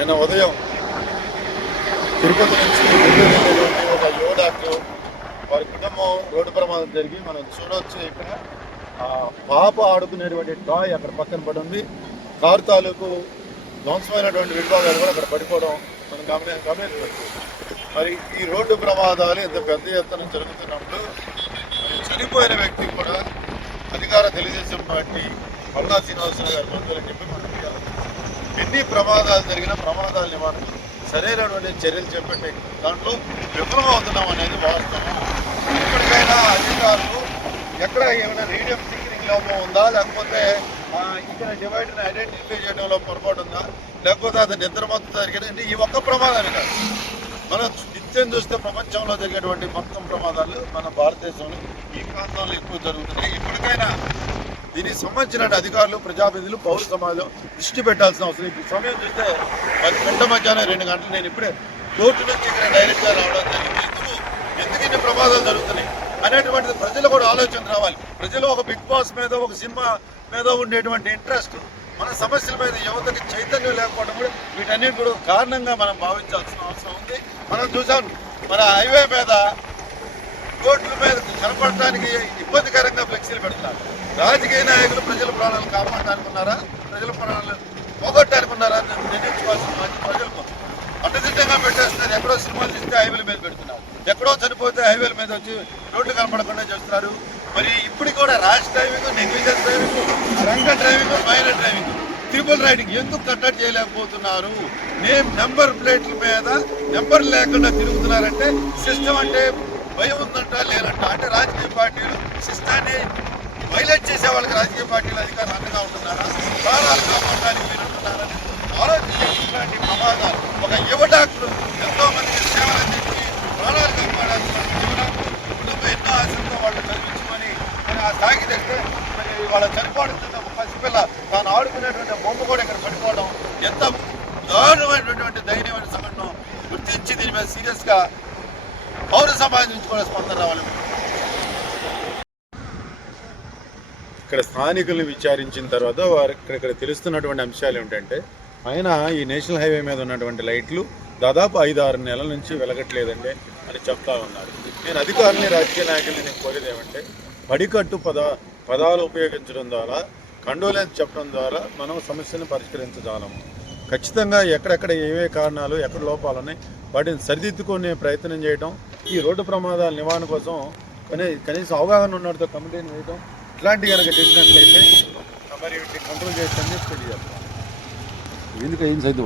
నిన్న ఉదయం తిరుపతి నుంచి ఒక యువ డాక్టర్ వారి కుటుంబం రోడ్డు ప్రమాదం జరిగి మనం చూడవచ్చు. ఇక్కడ పాప ఆడుకునేటువంటి టాయ్ అక్కడ పక్కన పడి ఉంది. కారు తాలూకు ధ్వంసమైనటువంటి విభాగాలు కూడా అక్కడ పడిపోవడం మనం గమనించవచ్చు. మరి ఈ రోడ్డు ప్రమాదాలు ఇంత పెద్ద ఎత్తున జరుగుతున్నప్పుడు చనిపోయిన వ్యక్తి కూడా అధికార తెలుగుదేశం పార్టీ పల్లా శ్రీనివాసరావు గారి బంధువులని చెప్పి మనం ఎన్ని ప్రమాదాలు జరిగిన ప్రమాదాల నివారణ సరైనటువంటి చర్యలు చేపట్టే దాంట్లో విఫలమవుతున్నాం అనేది వాస్తవం. ఇప్పటికైనా అధికారులు ఎక్కడ ఏమైనా రేడియో సిగ్నలింగ్ లోపం ఉందా, లేకపోతే ఇక్కడ డివైడర్ని ఐడెంటిఫై చేయడంలో పొరపాటు ఉందా, లేకపోతే అది నిద్ర మొత్తం జరిగింది అంటే ఈ ఒక్క ప్రమాదాన్ని కాదు, మనం నిత్యం చూస్తే ప్రపంచంలో జరిగేటువంటి మొత్తం ప్రమాదాలు మన భారతదేశంలో ఈ ప్రాంతంలో ఎక్కువ జరుగుతున్నాయి. ఇప్పటికైనా దీనికి సంబంధించిన అధికారులు, ప్రజాప్రతినిధులు, పౌర సమాజం దృష్టి పెట్టాల్సిన అవసరం. ఇప్పుడు సమయం చూస్తే గంట మధ్యాహ్నం 2 గంటలు. నేను ఇప్పుడే కోర్టు నుంచి ఇక్కడ డైరెక్ట్గా రావడం జరిగింది. ఎందుకు ఇన్ని ప్రమాదాలు జరుగుతున్నాయి అనేటువంటిది ప్రజలు కూడా ఆలోచన రావాలి. ప్రజలు ఒక బిగ్ బాస్ మీద, ఒక సినిమా మీద ఉండేటువంటి ఇంట్రెస్ట్ మన సమస్యల మీద యువతకి చైతన్యం లేకపోవడం కూడా వీటన్నిటి కూడా కారణంగా మనం భావించాల్సిన అవసరం ఉంది. మనం చూసాం మన హైవే మీద రోడ్ల మీద కనపడటానికి ఇబ్బందికరంగా ఫ్లెక్సీలు పెడుతున్నారు. రాజకీయ నాయకులు ప్రజల ప్రాణాలు కాపాడటానుకున్నారా, ప్రజల ప్రాణాలు పోగొట్టానుకున్నారా అని నిర్ణయించుకోవాల్సిన ప్రజలకు అడ్డదిడ్డంగా పెట్టేస్తున్నారు. ఎక్కడో సినిమాలు తీస్తే హైవేల మీద పెడుతున్నారు, ఎక్కడో చనిపోతే హైవేల మీద వచ్చి రోడ్లు కనపడకుండా చేస్తున్నారు. మరి ఇప్పుడు కూడా ర్యాష్ డ్రైవింగ్, నెగ్లిజెన్స్ డ్రైవింగ్, రంగ driving, minor driving, triple riding ఎందుకు కట్టడి చేయలేకపోతున్నారు? నెంబర్ ప్లేట్ల మీద నెంబర్ లేకుండా తిరుగుతున్నారంటే సిస్టమ్ అంటే భయం ఉందంట లేనంట. అంటే రాజకీయ పార్టీలు సిస్టాన్ని వైలేట్ చేసే వాళ్ళకి రాజకీయ పార్టీలు అధికారులు అండగా ఉంటున్నారా, ప్రాణాలు కాపాడడానికి వీరుంటున్నారని ఆలోచించే ఇట్లాంటి ప్రమాదాలు. ఒక యువ డాక్టర్ ఎంతో మందికి సేవలు అందించి ప్రాణాలు కాపాడాల్సిన కుటుంబం ఎన్నో ఆశలతో వాళ్ళు చదివించుకొని మరి ఆ స్థాయికి తెస్తే మరి వాళ్ళ చనిపోవడం ఒక పసిపిల్ల తాను ఆడుకునేటువంటి బొమ్మ కూడా ఇక్కడ పడిపోవడం ఎంత దారుణమైనటువంటి ధైర్యమైన సంఘటన గుర్తించి దీని మీద సీరియస్గా పౌర సమాజం నుంచి కూడా స్పందన రావాలి. ఇక్కడ స్థానికులను విచారించిన తర్వాత వారు ఇక్కడ తెలుస్తున్నటువంటి అంశాలు ఏమిటంటే, ఆయన ఈ నేషనల్ హైవే మీద ఉన్నటువంటి లైట్లు దాదాపు 5-6 నెలల నుంచి వెలగట్లేదండి అని చెప్తా ఉన్నారు. నేను అధికారులని, రాజకీయ నాయకుల్ని నేను కోరేది ఏమంటే, పడికట్టు పదాలు ఉపయోగించడం ద్వారా, కండోలెన్స్ చెప్పడం ద్వారా మనం సమస్యను పరిష్కరించగలము. ఖచ్చితంగా ఎక్కడెక్కడ ఏవే కారణాలు, ఎక్కడ లోపాలు ఉన్నాయి వాటిని సరిదిద్దుకునే ప్రయత్నం చేయడం, ఈ రోడ్డు ప్రమాదాల నివారణ కోసం కనీసం అవగాహన ఉన్నతో కమిటీని వేయడం, ఇట్లాంటివి కనుక చేసినట్లయితే మరి వీటిని కంట్రోల్ చేయొచ్చని తెలియజేస్తాం. ఎందుకు ఏం సైతం